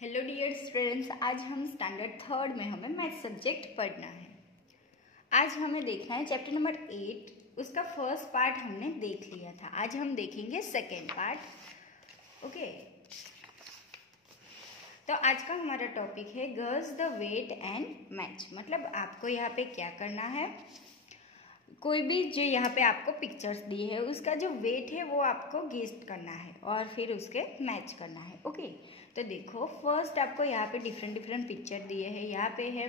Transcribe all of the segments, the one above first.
Hello dear students, आज हम standard third में हमें मैथ सब्जेक्ट पढ़ना है। आज हमें देखना है चैप्टर नंबर 8, उसका फर्स्ट पार्ट हमने देख लिया था। आज हम देखेंगे सेकेंड पार्ट। ओके, तो आज का हमारा टॉपिक है गर्स द वेट एंड मैच। मतलब आपको यहाँ पे क्या करना है, कोई भी जो यहाँ पे आपको पिक्चर्स दी है उसका जो वेट है वो आपको गेस करना है और फिर उसके मैच करना है। ओके, तो देखो फर्स्ट आपको यहाँ पे डिफरेंट डिफरेंट पिक्चर दिए हैं। यहाँ पे है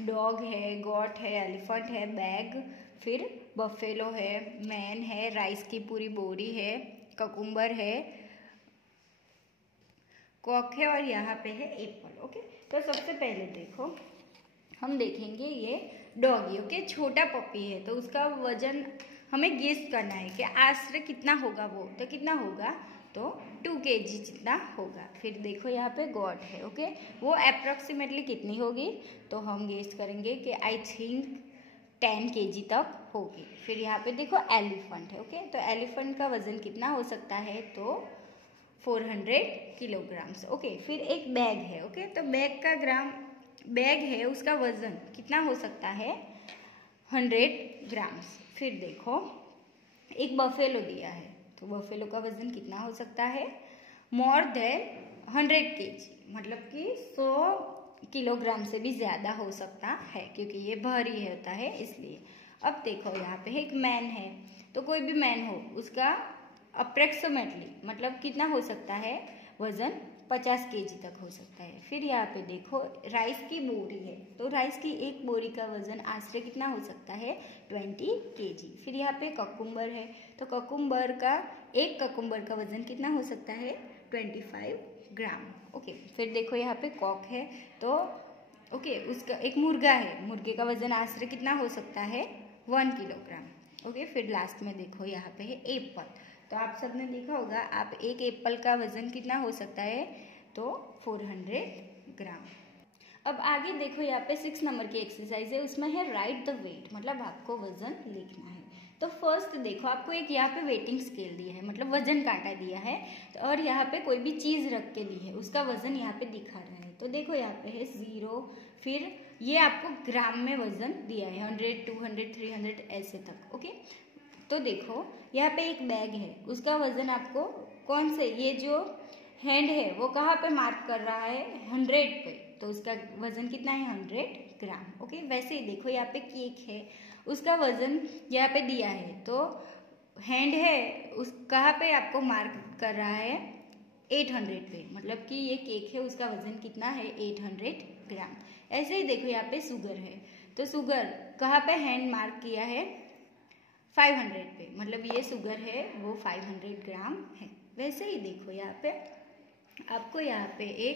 डॉग है, गॉट है, एलिफेंट है, बैग, फिर बफेलो है, मैन है, राइस की पूरी बोरी है, ककुम्बर है, कॉक है और यहाँ पे है एप्पल। ओके, तो सबसे पहले देखो हम देखेंगे ये डॉगी। ओके, छोटा पपी है तो उसका वजन हमें गेस करना है कि आश्रय कितना होगा वो, तो कितना होगा, तो 2 kg जितना होगा। फिर देखो यहाँ पे गॉट है। ओके, वो अप्रॉक्सीमेटली कितनी होगी, तो हम गेस करेंगे कि आई थिंक 10 kg तक होगी। फिर यहाँ पे देखो एलिफेंट है। ओके, तो एलिफेंट का वजन कितना हो सकता है, तो 400 किलोग्राम्स। ओके, फिर एक बैग है। ओके, तो बैग है उसका वजन कितना हो सकता है, 100 ग्राम्स। फिर देखो एक बफेलो दिया है, तो बफेलो का वजन कितना हो सकता है, मोर देन 100 kg, मतलब कि 100 किलोग्राम से भी ज़्यादा हो सकता है क्योंकि ये भारी होता है इसलिए। अब देखो यहाँ पे एक मैन है, तो कोई भी मैन हो उसका अप्रोक्सीमेटली मतलब कितना हो सकता है, वजन 50 kg तक हो सकता है। फिर यहाँ पे देखो राइस की बोरी है, तो राइस की एक बोरी का वजन आश्रय कितना हो सकता है, 20 kg। फिर यहाँ पे ककुम्बर है, तो एक ककुम्बर का वजन कितना हो सकता है, 25 ग्राम। ओके, फिर देखो यहाँ पे कॉक है, तो ओके उसका एक मुर्गा है, मुर्गे का वजन आश्रय कितना हो सकता है, 1 किलोग्राम। ओके, फिर लास्ट में देखो यहाँ पे है एप्पल, तो आप सबने देखा होगा आप एक एप्पल का वजन कितना हो सकता है, तो 400 ग्राम। अब आगे देखो यहाँ पे 6 नंबर की एक्सरसाइज है, उसमें है राइट द वेट, मतलब आपको वजन लिखना है। तो फर्स्ट देखो आपको एक यहाँ पे वेटिंग स्केल दिया है, मतलब वजन कांटा दिया है, तो और यहाँ पे कोई भी चीज़ रख के दी है, उसका वजन यहाँ पे दिखा रहा है। तो देखो यहाँ पे है 0, फिर ये आपको ग्राम में वजन दिया है 100, 200, 300 ऐसे तक। ओके, तो देखो यहाँ पे एक बैग है, उसका वजन आपको कौन से, ये जो हैंड है वो कहाँ पे मार्क कर रहा है, 100 पे, तो उसका वजन कितना है, 100 ग्राम। ओके, वैसे ही देखो यहाँ पे केक है, उसका वजन यहाँ पे दिया है, तो हैंड है उस कहाँ पे आपको मार्क कर रहा है, 800 पे, मतलब कि ये केक है उसका वजन कितना है, 800 ग्राम। ऐसे ही देखो यहाँ पे शुगर है, तो शुगर कहाँ पे हैंड मार्क किया है, 500 पे, मतलब ये शुगर है वो 500 ग्राम है। वैसे ही देखो यहाँ पे आपको यहाँ पे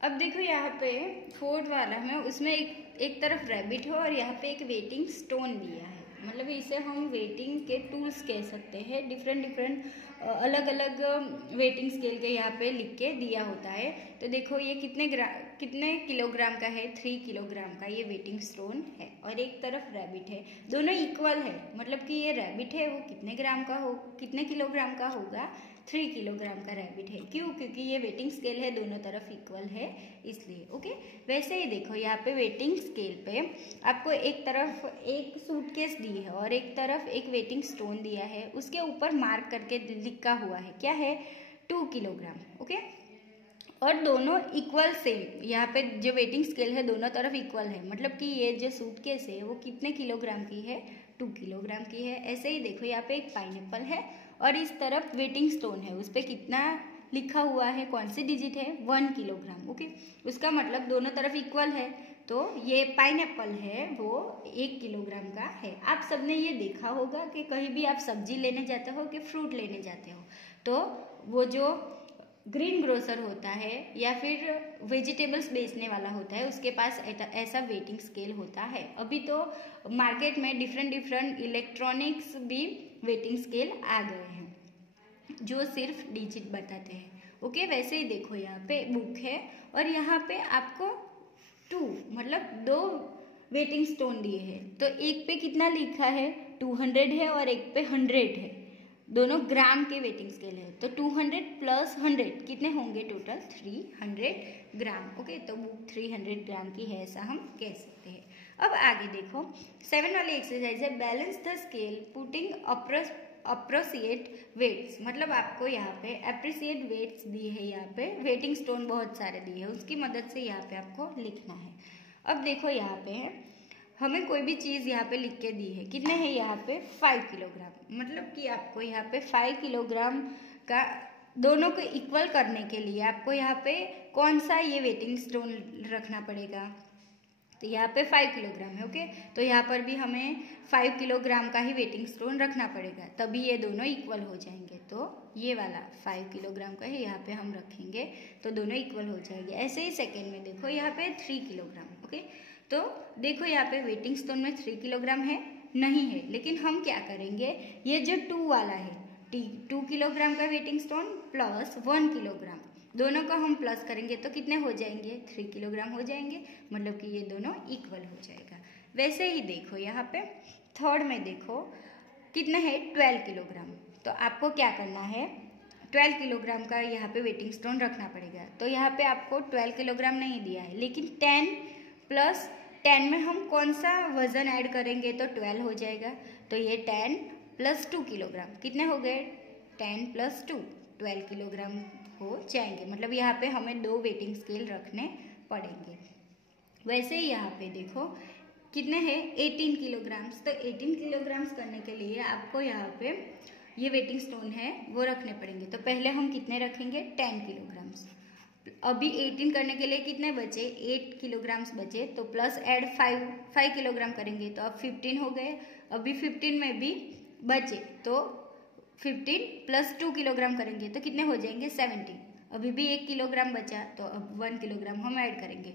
अब देखो यहाँ पे फोर्थ वाला में उसमें एक तरफ रैबिट हो और यहाँ पे एक वेटिंग स्टोन दिया है, मतलब इसे हम वेटिंग के टूल्स कह सकते हैं। डिफरेंट अलग अलग वेटिंग स्केल के यहाँ पे लिख के दिया होता है। तो देखो ये कितने किलोग्राम का है, 3 किलोग्राम का ये वेटिंग स्टोन है, और एक तरफ रैबिट है, दोनों इक्वल है, मतलब कि ये रैबिट है वो कितने किलोग्राम का होगा, 3 किलोग्राम का रैबिट है। क्यों, क्योंकि ये वेटिंग स्केल है, दोनों तरफ इक्वल है इसलिए। ओके, वैसे ही देखो यहाँ पे वेटिंग स्केल पे आपको एक तरफ एक सूटकेस दी है और एक तरफ एक वेटिंग स्टोन दिया है, उसके ऊपर मार्क करके लिखा हुआ है क्या है, 2 किलोग्राम। ओके, और दोनों इक्वल सेम, यहाँ पे जो वेटिंग स्केल है दोनों तरफ इक्वल है, मतलब कि ये जो सूटकेस है वो कितने किलोग्राम की है, 2 किलोग्राम की है। ऐसे ही देखो यहाँ पे एक पाइनएप्पल है और इस तरफ वेटिंग स्टोन है, उस पर कितना लिखा हुआ है, कौन सी डिजिट है, 1 किलोग्राम। ओके, उसका मतलब दोनों तरफ इक्वल है, तो ये पाइनएप्पल है वो 1 किलोग्राम का है। आप सबने ये देखा होगा कि कहीं भी आप सब्जी लेने जाते हो कि फ्रूट लेने जाते हो, तो वो जो ग्रीन ग्रोसर होता है या फिर वेजिटेबल्स बेचने वाला होता है उसके पास ऐसा वेटिंग स्केल होता है। अभी तो मार्केट में डिफरेंट इलेक्ट्रॉनिक्स भी वेटिंग स्केल आ गए हैं जो सिर्फ डिजिट बताते हैं। ओके, वैसे ही देखो यहाँ पे बुक है और यहाँ पे आपको 2 मतलब 2 वेटिंग स्टोन दिए हैं, तो एक पे कितना लिखा है, 200 है और एक पे 100 है, दोनों ग्राम के वेटिंग स्केल है, तो 200 प्लस 100 कितने होंगे टोटल 300 ग्राम। ओके, तो बुक 300 ग्राम की है, ऐसा हम कह सकते हैं। अब आगे देखो 7 वाली एक्सरसाइज है, balance the scale putting appropriate weights. मतलब आपको यहाँ पे अप्रिसिएट वेट्स दिए है, यहाँ पे वेटिंग स्टोन बहुत सारे दिए हैं, उसकी मदद से यहाँ पे आपको लिखना है। अब देखो यहाँ पे हमें कोई भी चीज़ यहाँ पे लिख के दी है, कितने हैं यहाँ पे 5 किलोग्राम। मतलब कि आपको यहाँ पे 5 किलोग्राम का दोनों को इक्वल करने के लिए आपको यहाँ पे कौन सा ये वेटिंग स्टोन रखना पड़ेगा, तो यहाँ पे 5 किलोग्राम है। ओके, तो यहाँ पर भी हमें 5 किलोग्राम का ही वेटिंग स्टोन रखना पड़ेगा, तभी ये दोनों इक्वल हो जाएंगे। तो ये वाला 5 किलोग्राम का ही यहाँ पे हम रखेंगे, तो दोनों इक्वल हो जाएंगे। ऐसे ही सेकेंड में देखो यहाँ पे 3 किलोग्राम। ओके, तो देखो यहाँ पे वेटिंग स्टोन में 3 किलोग्राम है नहीं है, लेकिन हम क्या करेंगे, ये जो 2 वाला है 2 किलोग्राम का वेटिंग स्टोन प्लस 1 किलोग्राम, दोनों का हम प्लस करेंगे तो कितने हो जाएंगे 3 किलोग्राम हो जाएंगे, मतलब कि ये दोनों इक्वल हो जाएगा। वैसे ही देखो यहाँ पे थर्ड में देखो कितने है 12 किलोग्राम, तो आपको क्या करना है 12 किलोग्राम का यहाँ पे वेटिंग स्टोन रखना पड़ेगा। तो यहाँ पे आपको 12 किलोग्राम नहीं दिया है, लेकिन 10 प्लस 10 में हम कौन सा वजन ऐड करेंगे तो 12 हो जाएगा। तो ये 10 प्लस 2 किलोग्राम कितने हो गए 10 प्लस 2 12 किलोग्राम हो जाएंगे। मतलब यहाँ पे हमें 2 वेटिंग स्केल रखने पड़ेंगे। वैसे ही यहाँ पे देखो कितने हैं 18 किलोग्राम्स, तो 18 किलोग्राम्स करने के लिए आपको यहाँ पे ये वेटिंग स्टोन है वो रखने पड़ेंगे। तो पहले हम कितने रखेंगे 10 किलोग्राम्स, अभी 18 करने के लिए कितने बचे 8 किलोग्राम्स बचे, तो प्लस ऐड 5 किलोग्राम करेंगे तो अब 15 हो गए। अभी 15 में भी बचे तो 15 प्लस 2 किलोग्राम करेंगे तो कितने हो जाएंगे 17। अभी भी 1 किलोग्राम बचा तो अब 1 किलोग्राम हम ऐड करेंगे।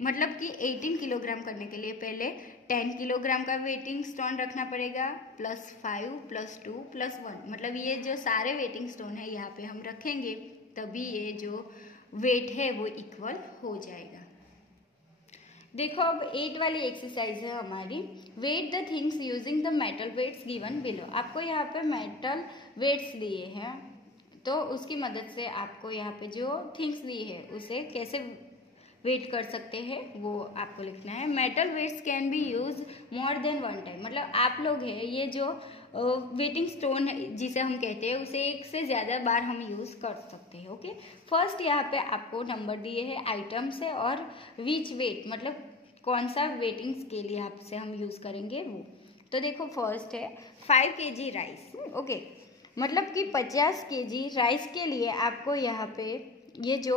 मतलब कि 18 किलोग्राम करने के लिए पहले 10 किलोग्राम का वेटिंग स्टोन रखना पड़ेगा प्लस 5 प्लस 2 प्लस 1, मतलब ये जो सारे वेटिंग स्टोन है यहाँ पे हम रखेंगे, तभी ये जो वेट है वो इक्वल हो जाएगा। देखो अब 8 वाली एक्सरसाइज है हमारी, weight the things using the metal weights given below. आपको यहाँ पे मेटल वेट्स दिए हैं, तो उसकी मदद से आपको यहाँ पे जो थिंग्स दी है उसे कैसे वेट कर सकते हैं वो आपको लिखना है। Metal weights can be use more than one time, मतलब आप लोग हैं ये जो वेटिंग स्टोन जिसे हम कहते हैं उसे एक से ज़्यादा बार हम यूज़ कर सकते हैं। ओके, फर्स्ट यहाँ पे आपको नंबर दिए हैं आइटम्स है और विच वेट, मतलब कौन सा वेटिंग स्केल यहाँ से हम यूज़ करेंगे वो। तो देखो फर्स्ट है 5 kg राइस। ओके, मतलब कि 50 kg राइस के लिए आपको यहाँ पे ये जो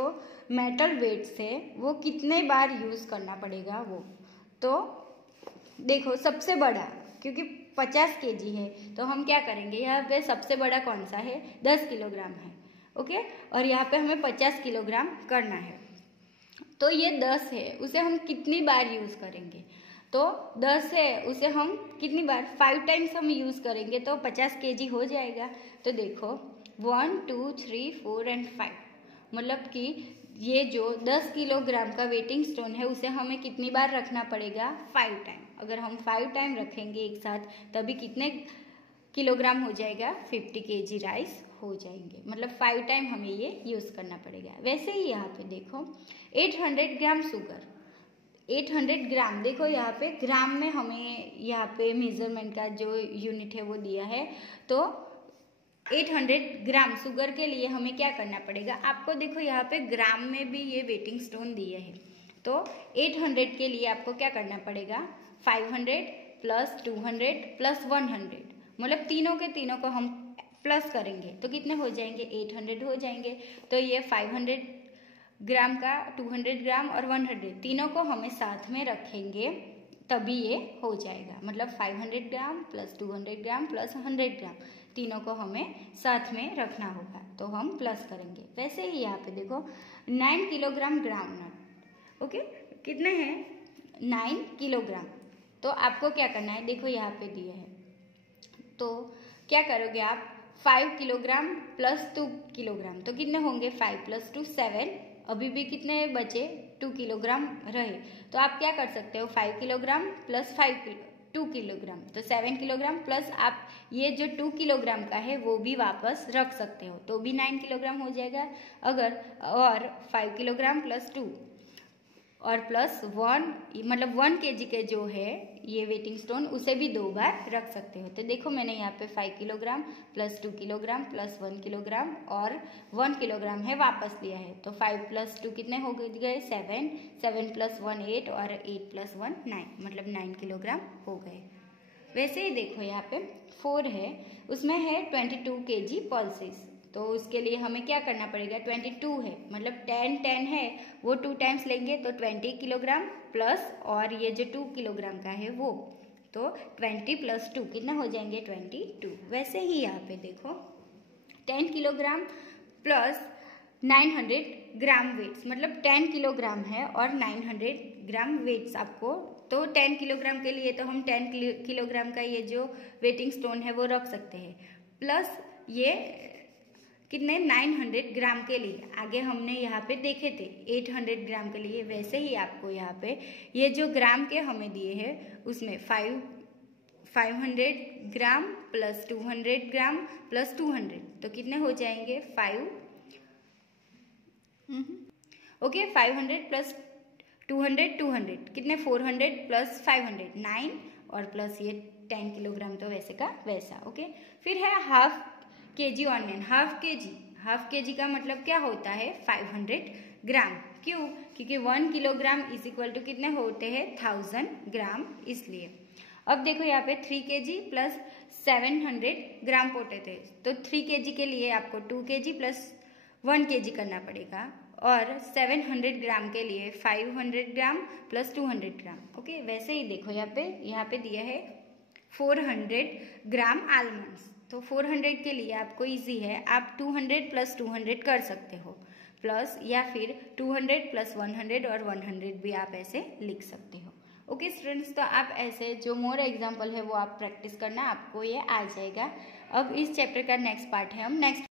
मेटल वेट्स है वो कितने बार यूज़ करना पड़ेगा वो। तो देखो सबसे बड़ा, क्योंकि 50 kg है तो हम क्या करेंगे, यहाँ पे सबसे बड़ा कौन सा है 10 किलोग्राम है। ओके, और यहाँ पे हमें 50 किलोग्राम करना है, तो ये 10 है उसे हम कितनी बार यूज़ करेंगे, तो 10 है उसे हम कितनी बार 5 टाइम्स हम यूज़ करेंगे तो 50 kg हो जाएगा। तो देखो 1 2 3 4 एंड 5, मतलब कि ये जो 10 किलोग्राम का वेटिंग स्टोन है उसे हमें कितनी बार रखना पड़ेगा 5 टाइम। अगर हम 5 टाइम रखेंगे एक साथ तभी कितने किलोग्राम हो जाएगा 50 kg राइस हो जाएंगे, मतलब 5 टाइम हमें ये यूज़ करना पड़ेगा। वैसे ही यहाँ पे देखो 800 ग्राम शुगर, 800 ग्राम, देखो यहाँ पे ग्राम में हमें यहाँ पे मेजरमेंट का जो यूनिट है वो दिया है, तो 800 ग्राम शुगर के लिए हमें क्या करना पड़ेगा, आपको देखो यहाँ पे ग्राम में भी ये वेटिंग स्टोन दिए हैं, तो 800 के लिए आपको क्या करना पड़ेगा 500 प्लस 200 प्लस 100, मतलब तीनों के तीनों को हम प्लस करेंगे तो कितने हो जाएंगे 800 हो जाएंगे। तो ये 500 ग्राम का 200 ग्राम और 100 तीनों को हमें साथ में रखेंगे तभी ये हो जाएगा, मतलब 500 ग्राम प्लस 200 ग्राम प्लस 100 ग्राम तीनों को हमें साथ में रखना होगा, तो हम प्लस करेंगे। वैसे ही यहाँ पे देखो 9 किलोग्राम ग्राउंडनट। ओके, कितने हैं 9 किलोग्राम, तो आपको क्या करना है, देखो यहाँ पे दिया है, तो क्या करोगे आप 5 किलोग्राम प्लस 2 किलोग्राम, तो कितने होंगे 5 प्लस 2 7, अभी भी कितने बचे 2 किलोग्राम रहे, तो आप क्या कर सकते हो 5 किलोग्राम प्लस 2 किलोग्राम, तो 7 किलोग्राम प्लस आप ये जो 2 किलोग्राम का है वो भी वापस रख सकते हो, तो भी 9 किलोग्राम हो जाएगा। अगर और 5 किलोग्राम प्लस 2 और प्लस 1 मतलब 1 kg के जो है ये वेटिंग स्टोन, उसे भी 2 बार रख सकते हो। तो देखो मैंने यहाँ पे 5 kilogram plus 2 kilogram plus 1 kilogram और 1 किलोग्राम है वापस लिया है, तो 5 प्लस 2 कितने हो गए 7, 7 प्लस 1 8 और 8 प्लस 1 9, मतलब 9 किलोग्राम हो गए। वैसे ही देखो यहाँ पे 4 है, उसमें है 22 kg पल्सेस, तो उसके लिए हमें क्या करना पड़ेगा, 22 है मतलब 10 है, वो 2 टाइम्स लेंगे तो 20 किलोग्राम प्लस और ये जो 2 किलोग्राम का है वो, तो 20 प्लस 2 कितना हो जाएंगे 22। वैसे ही यहाँ पे देखो 10 किलोग्राम प्लस 900 ग्राम वेट्स, मतलब 10 किलोग्राम है और 900 ग्राम वेट्स आपको, तो 10 किलोग्राम के लिए तो हम 10 किलोग्राम का ये जो वेटिंग स्टोन है वो रख सकते हैं, प्लस ये कितने 900 ग्राम के लिए आगे हमने यहाँ पे देखे थे 800 ग्राम के लिए। वैसे ही आपको यहाँ पे ये जो ग्राम के हमें दिए हैं उसमें 500 ग्राम प्लस 200 ग्राम प्लस 200, तो कितने हो जाएंगे 5 ओके 500 प्लस 200 200 कितने 400 प्लस 500 9 और प्लस ये 10 किलोग्राम तो वैसे का वैसा। ओके फिर है half kg onion, half KG का मतलब क्या होता है 500 ग्राम, क्यों, क्योंकि 1 किलोग्राम इज इक्वल टू कितने होते हैं 1000 ग्राम, इसलिए। अब देखो यहाँ पे 3 kg प्लस 700 ग्राम पोटैटो, तो 3 kg के लिए आपको 2 kg प्लस 1 kg करना पड़ेगा, और 700 ग्राम के लिए 500 ग्राम प्लस 200 ग्राम। ओके वैसे ही देखो यहाँ पे दिया है 400 ग्राम आलमंड्स, तो 400 के लिए आपको इजी है, आप 200 प्लस 200 कर सकते हो, प्लस या फिर 200 प्लस 100 और 100 भी आप ऐसे लिख सकते हो। ओके स्टूडेंट्स, तो आप ऐसे जो मोर एग्जाम्पल है वो आप प्रैक्टिस करना, आपको ये आ जाएगा। अब इस चैप्टर का नेक्स्ट पार्ट है हम नेक्स्ट